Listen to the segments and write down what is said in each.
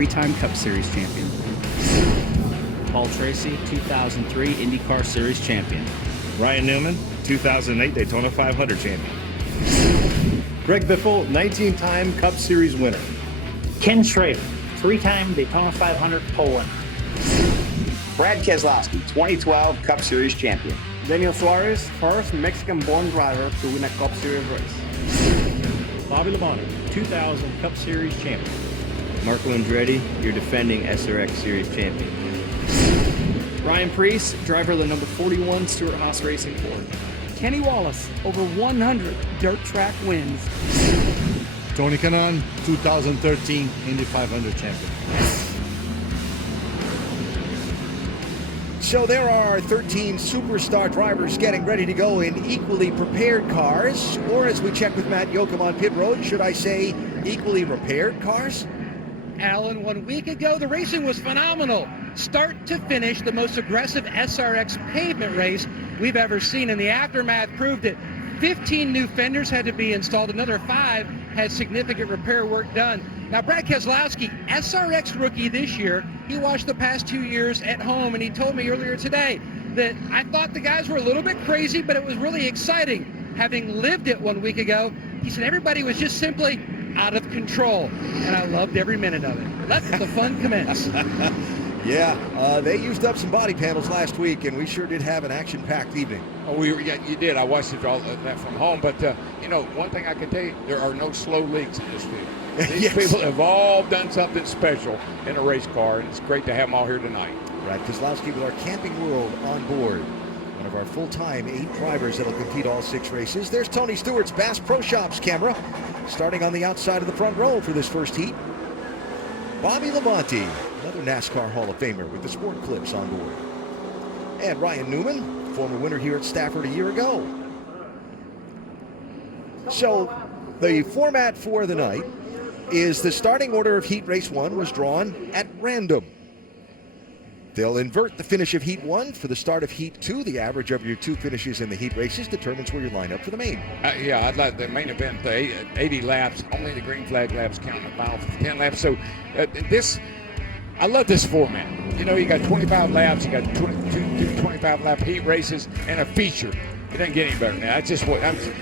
Three-time Cup Series champion. Paul Tracy, 2003 IndyCar Series champion. Ryan Newman, 2008 Daytona 500 champion. Greg Biffle, 19-time Cup Series winner. Ken Schrader, 3-time Daytona 500 pole winner. Brad Keselowski, 2012 Cup Series champion. Daniel Suarez, first Mexican-born driver to win a Cup Series race. Bobby Labonte, 2000 Cup Series champion. Marco Andretti, your defending SRX Series champion. Ryan Preece, driver of the number 41 Stewart-Haas Racing Ford. Kenny Wallace, over 100 dirt track wins. Tony Kanaan, 2013 Indy 500 champion. So there are 13 superstar drivers getting ready to go in equally prepared cars, or as we check with Matt Yoakum on pit road, should I say equally repaired cars? Alan, 1 week ago, the racing was phenomenal. Start to finish, the most aggressive SRX pavement race we've ever seen, and the aftermath proved it. 15 new fenders had to be installed. Another 5 had significant repair work done. Now, Brad Keselowski, SRX rookie this year, he watched the past 2 years at home, and he told me earlier today that I thought the guys were a little bit crazy, but it was really exciting. Having lived it 1 week ago, he said everybody was just simply out of control, and I loved every minute of it. Let the fun commence. Yeah, they used up some body panels last week, and we sure did have an action-packed evening. Oh, yeah, you did. I watched it all that from home. But, one thing I can tell you, there are no slow leaks in this field. These yes. people have all done something special in a race car, and it's great to have them all here tonight. Brad Keselowski with our Camping World on board. One of our full-time 8 drivers that'll compete all 6 races. There's Tony Stewart's Bass Pro Shops camera, starting on the outside of the front row for this first heat. Bobby Labonte, another NASCAR Hall of Famer with the Sport Clips on board. And Ryan Newman, former winner here at Stafford a year ago. So the format for the night is the starting order of Heat Race 1 was drawn at random. They'll invert the finish of Heat 1 for the start of Heat 2. The average of your 2 finishes in the Heat races determines where you line up for the main. I'd like the main event, the 80 laps. Only the green flag laps count in the final 10 laps. So I love this format. You got 25 laps, you got 25-lap Heat races, and a feature. It doesn't get any better now. That's just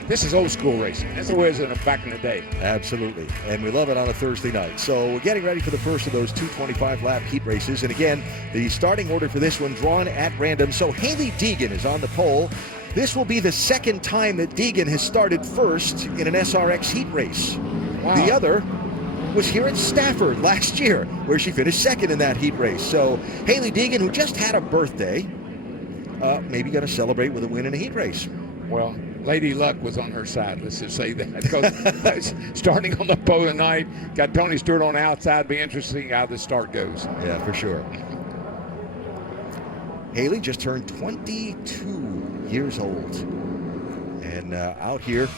this is old school racing. That's the way it was back in the day. Absolutely. And we love it on a Thursday night. So we're getting ready for the first of those 2 25-lap Heat races. And again, the starting order for this one drawn at random. So Hailie Deegan is on the pole. This will be the second time that Deegan has started first in an SRX Heat race. Wow. The other was here at Stafford last year, where she finished second in that Heat race. So Hailie Deegan, who just had a birthday, maybe going to celebrate with a win in a Heat race. Well, Lady Luck was on her side, let's just say that. Because starting on the pole tonight, got Tony Stewart on the outside. Be interesting how the start goes. Yeah, for sure. Hailie just turned 22 years old. And out here,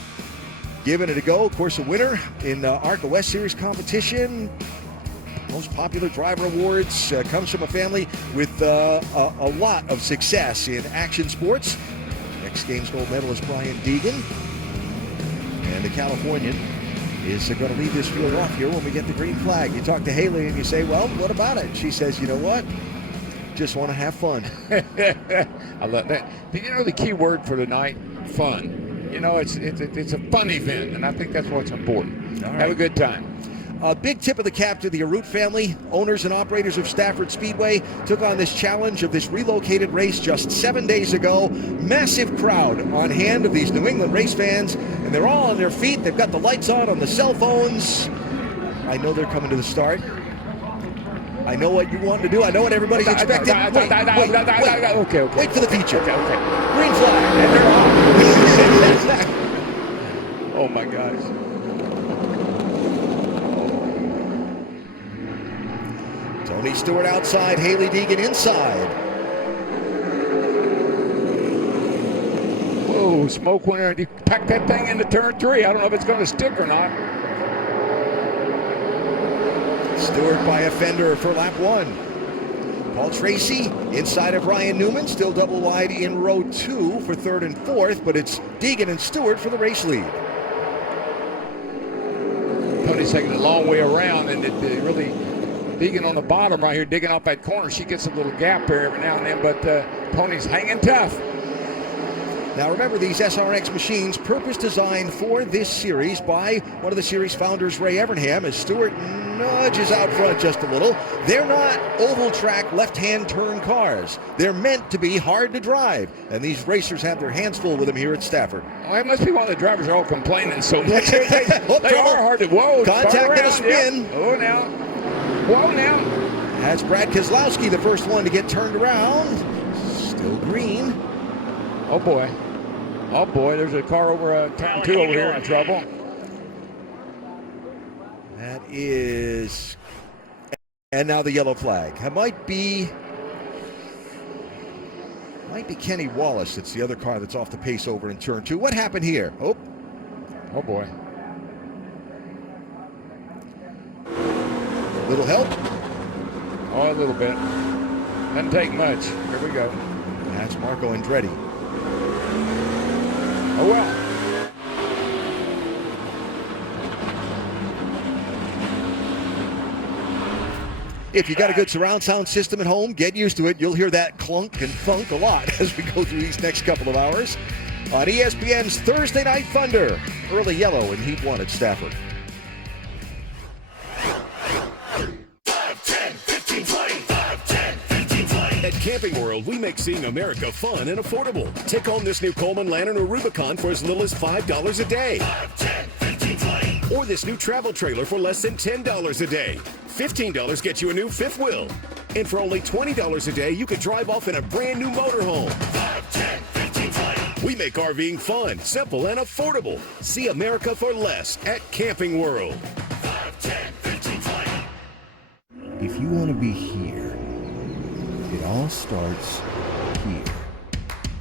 giving it a go. Of course, a winner in ARCA West Series competition. Most popular driver awards, comes from a family with a lot of success in action sports. X Games gold medalist Brian Deegan. And the Californian is going to lead this field off here when we get the green flag. You talk to Hailie and you say, well, what about it? She says, you know what? Just want to have fun. I love that. The key word for tonight, fun. It's a fun event, and I think that's what's important. All right. Have a good time. A big tip of the cap to the Arute family, owners and operators of Stafford Speedway, took on this challenge of this relocated race just 7 days ago. Massive crowd on hand of these New England race fans, and they're all on their feet. They've got the lights on the cell phones. I know they're coming to the start. I know what you want to do. I know what everybody's expecting. Okay. Wait for the feature. Okay. Green flag, and they're off. Oh, my gosh. Tony Stewart outside, Hailie Deegan inside. Whoa, smoke winner. You packed that thing into turn 3. I don't know if it's going to stick or not. Stewart by a fender for lap 1. Paul Tracy inside of Ryan Newman, still double wide in row 2 for 3rd and 4th, but it's Deegan and Stewart for the race lead. Tony's taking a long way around, and it really Deegan on the bottom right here, digging off that corner. She gets a little gap there every now and then, but Tony's hanging tough. Now remember, these SRX machines, purpose designed for this series by one of the series founders, Ray Evernham, as Stewart nudges out front just a little. They're not oval track left-hand turn cars. They're meant to be hard to drive, and these racers have their hands full with them here at Stafford. Well, it must be why the drivers are all complaining so much. They are hard to, whoa. Contact and a spin. Yep. Oh, now. Whoa, now. That's Brad Keselowski, the first one to get turned around. Still green. Oh, boy. Oh, boy, there's a car over turn 2 over here in trouble. That is... And now the yellow flag. It might be Kenny Wallace. It's the other car that's off the pace over in turn 2. What happened here? Oh, boy. Little help? Oh, a little bit. Doesn't take much. Here we go. That's Marco Andretti. Oh, well. If you got a good surround sound system at home, get used to it. You'll hear that clunk and funk a lot as we go through these next couple of hours on ESPN's Thursday Night Thunder. Early yellow in Heat 1 at Stafford. 5, 10, 15, 20. 5, 10, 15, 20. At Camping World, we make seeing America fun and affordable. Take home this new Coleman Lantern or Rubicon for as little as $5 a day. 5, 10, 15, 20. Or this new travel trailer for less than $10 a day. $15 gets you a new fifth wheel. And for only $20 a day, you could drive off in a brand new motorhome. 5, 10, 15, 20. We make RVing fun, simple, and affordable. See America for less at Camping World. 5, 10, 15, 20. If you want to be here, it all starts here.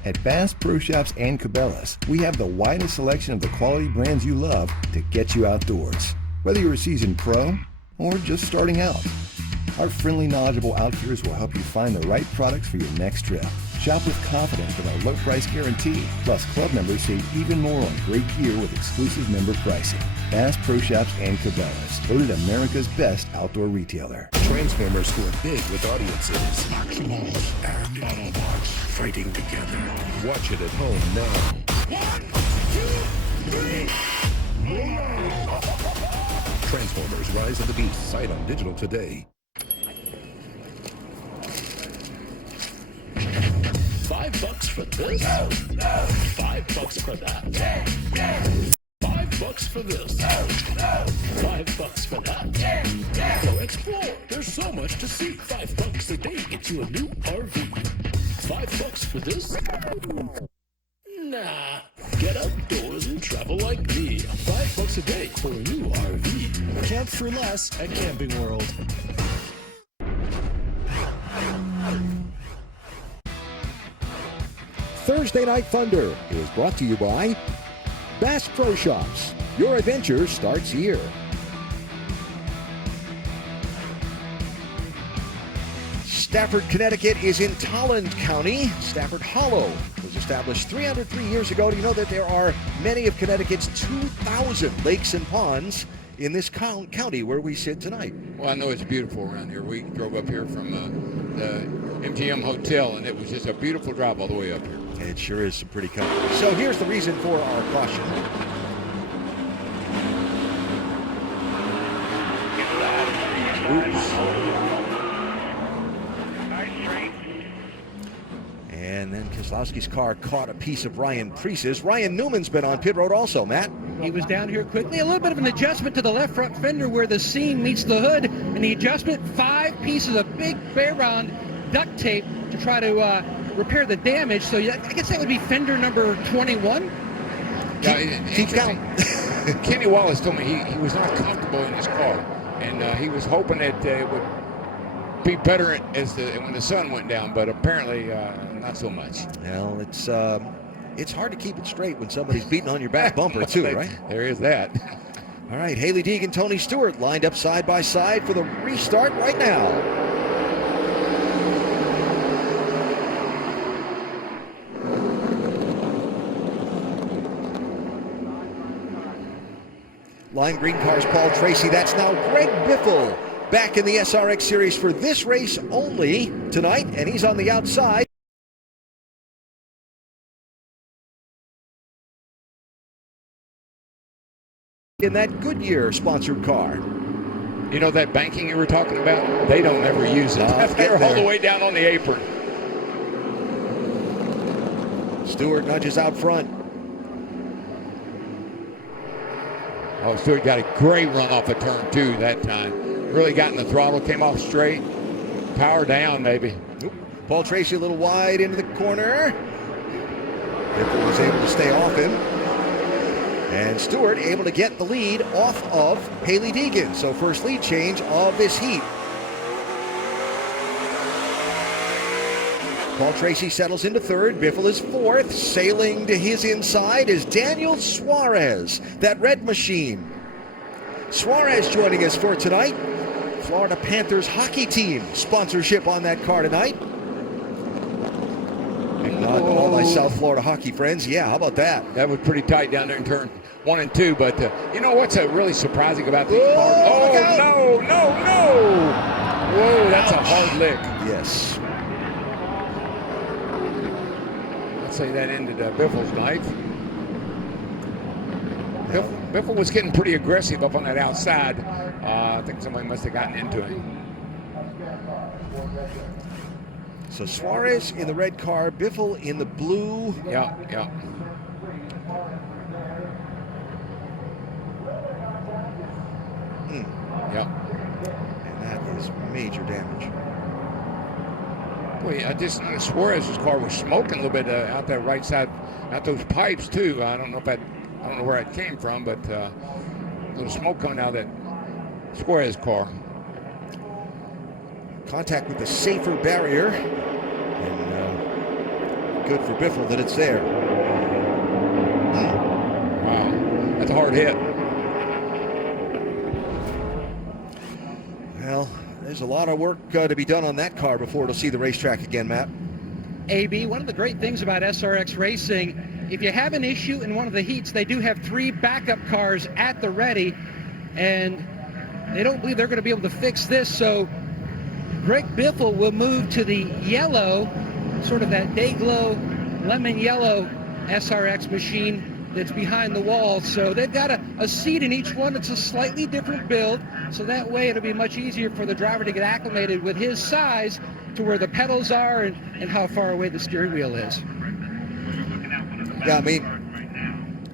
At Bass Pro Shops and Cabela's, we have the widest selection of the quality brands you love to get you outdoors. Whether you're a seasoned pro or just starting out, our friendly, knowledgeable outfitters will help you find the right products for your next trip. Shop with confidence with our low price guarantee. Plus, club members save even more on great gear with exclusive member pricing. Bass Pro Shops and Cabela's, voted America's best outdoor retailer. Transformers score big with audiences. Maximals and Autobots fighting together. Watch it at home now. 1, 2, 3. Transformers Rise of the Beast. Sight on digital today. $5 for this? $5 for that? $5 for this? $5 for that? Go explore. There's so much to see. $5 a day gets you a new RV. $5 for this? Nah. Get outdoors and travel like me. $5 a day for a new RV. Camp for less at Camping World. Thursday Night Thunder is brought to you by Bass Pro Shops. Your adventure starts here. Stafford, Connecticut is in Tolland County. Stafford Hollow was established 303 years ago. Do you know that there are many of Connecticut's 2,000 lakes and ponds in this county where we sit tonight? Well, I know it's beautiful around here. We drove up here from the MGM Hotel, and it was just a beautiful drive all the way up here. It sure is some pretty country. So here's the reason for our caution. Oops. And then Keselowski's car caught a piece of Ryan Preece's. Ryan Newman's been on pit road also, Matt. He was down here quickly. A little bit of an adjustment to the left front fender where the seam meets the hood. And the adjustment, 5 pieces of big bare round duct tape to try to repair the damage. So I guess that would be fender number 21. Keep count. Kenny Wallace told me he was not comfortable in his car. And he was hoping that it would be better when the sun went down, but apparently not so much. Well, it's hard to keep it straight when somebody's beating on your back bumper too, right? There is that. All right, Haley Deegan, Tony Stewart lined up side by side for the restart right now. Lime green cars, Paul Tracy. That's now Greg Biffle back in the SRX Series for this race only tonight, and he's on the outside. In that Goodyear sponsored car. You know that banking you were talking about? They don't ever use it. They're all the way down on the apron. Stewart nudges out front. Oh, Stewart got a great run off a turn 2 that time. Really got in the throttle, came off straight. Power down, maybe. Nope. Paul Tracy a little wide into the corner. Biffle was able to stay off him. And Stewart able to get the lead off of Hailie Deegan. So first lead change of this heat. Paul Tracy settles into third. Biffle is fourth. Sailing to his inside is Daniel Suarez, that red machine. Suarez joining us for tonight. Florida Panthers hockey team sponsorship on that car tonight. Not all my South Florida hockey friends. Yeah, how about that? That was pretty tight down there in turn 1 and 2. But you know what's really surprising about these cars? Oh, no. Whoa, that's a hard lick. Yes. I'd say that ended Biffle's night. Biffle was getting pretty aggressive up on that outside. I think somebody must have gotten into him. So Suarez in the red car, Biffle in the blue. Yeah. Yeah. And that is major damage. Boy, Suarez's car was smoking a little bit out that right side, out those pipes too. I don't know where that came from, but a little smoke coming out of that Suarez car. Contact with the safer barrier, and good for Biffle that it's there. Wow, that's a hard hit. Well, there's a lot of work to be done on that car before it'll see the racetrack again, Matt. AB, one of the great things about SRX Racing, if you have an issue in one of the heats, they do have 3 backup cars at the ready, and they don't believe they're going to be able to fix this, so Greg Biffle will move to the yellow, sort of that day glow lemon yellow SRX machine that's behind the wall. So they've got a seat in each one. It's a slightly different build, so that way it'll be much easier for the driver to get acclimated with his size to where the pedals are and how far away the steering wheel is. Yeah, I mean,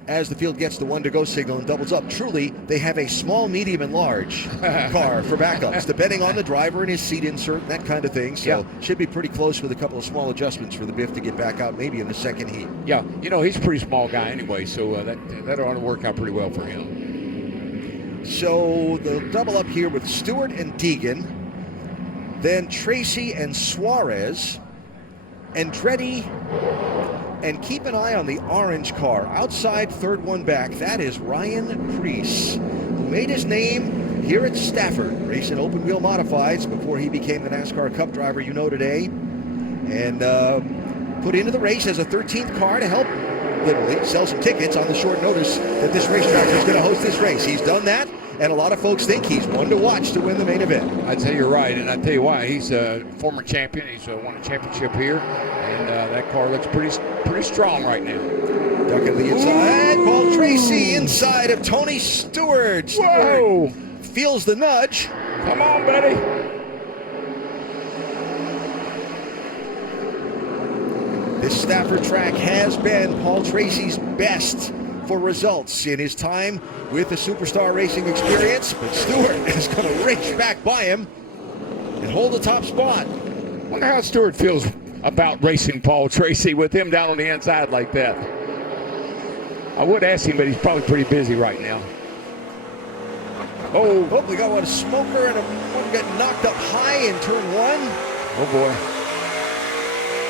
as the field gets the 1-to-go signal and doubles up, truly, they have a small, medium, and large car for backups, depending on the driver and his seat insert and that kind of thing. So should be pretty close with a couple of small adjustments for the Biff to get back out maybe in the second heat. Yeah, you know, he's a pretty small guy anyway, so that ought to work out pretty well for him. So they'll double up here with Stewart and Deegan, then Tracy and Suarez, Andretti, and keep an eye on the orange car. Outside, third one back. That is Ryan Preece, who made his name here at Stafford, racing open wheel modifieds before he became the NASCAR Cup driver you know today. And put into the race as a 13th car to help literally sell some tickets on the short notice that this racetrack is going to host this race. He's done that, and a lot of folks think he's one to watch to win the main event. I'd say you're right, and I tell you why. He's a former champion. He's won a championship here, and that car looks pretty strong right now. Ducking the inside. Paul Tracy inside of Tony Stewart. Whoa! Feels the nudge. Come on, buddy. This Stafford track has been Paul Tracy's best for results in his time with the Superstar Racing Experience, but Stewart is going to race back by him and hold the top spot. Wonder how Stewart feels about racing Paul Tracy with him down on the inside like that. I would ask him, but he's probably pretty busy right now. Oh, we got one smoker and one got knocked up high in turn 1. Oh boy.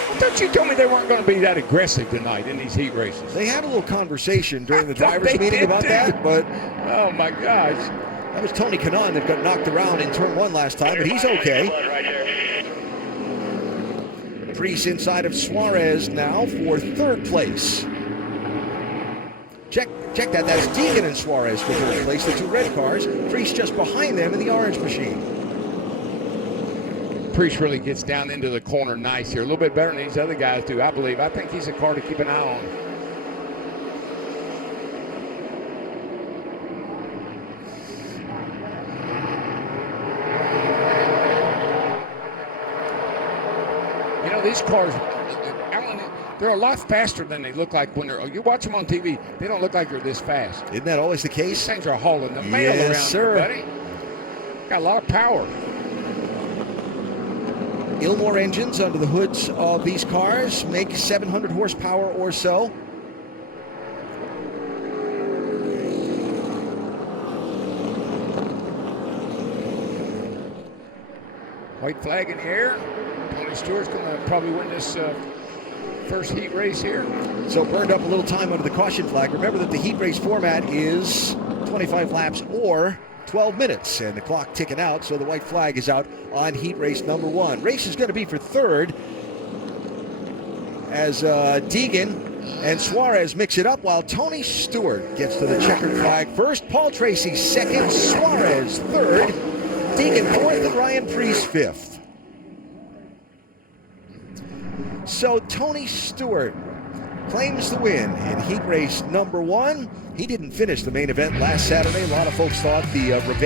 I thought you told me they weren't going to be that aggressive tonight in these heat races. They had a little conversation during the drivers' meeting about that, but oh my gosh. That was Tony Kanaan that got knocked around in turn 1 last time, but he's okay. Preece inside of Suarez now for third place. Check that. That's Deegan and Suarez for third place, the 2 red cars. Preece just behind them in the orange machine. Priest really gets down into the corner nice here. A little bit better than these other guys do, I believe. I think he's a car to keep an eye on. You know, these cars, Alan, they're a lot faster than they look like when you watch them on TV. They don't look like they're this fast. Isn't that always the case? These things are hauling the mail Yes, around sir. here, buddy. Got a lot of power. Ilmor engines under the hoods of these cars make 700 horsepower or so. White flag in the air. Tony Stewart's going to probably win this first heat race here. So burned up a little time under the caution flag. Remember that the heat race format is 25 laps or 12 minutes, and the clock ticking out, so the white flag is out on heat race number 1. Race is going to be for third as Deegan and Suarez mix it up, while Tony Stewart gets to the checkered flag first. Paul Tracy second, Suarez third, Deegan fourth, and Ryan Priest fifth. So Tony Stewart claims the win in heat race number 1. He didn't finish the main event last Saturday. A lot of folks thought the revenge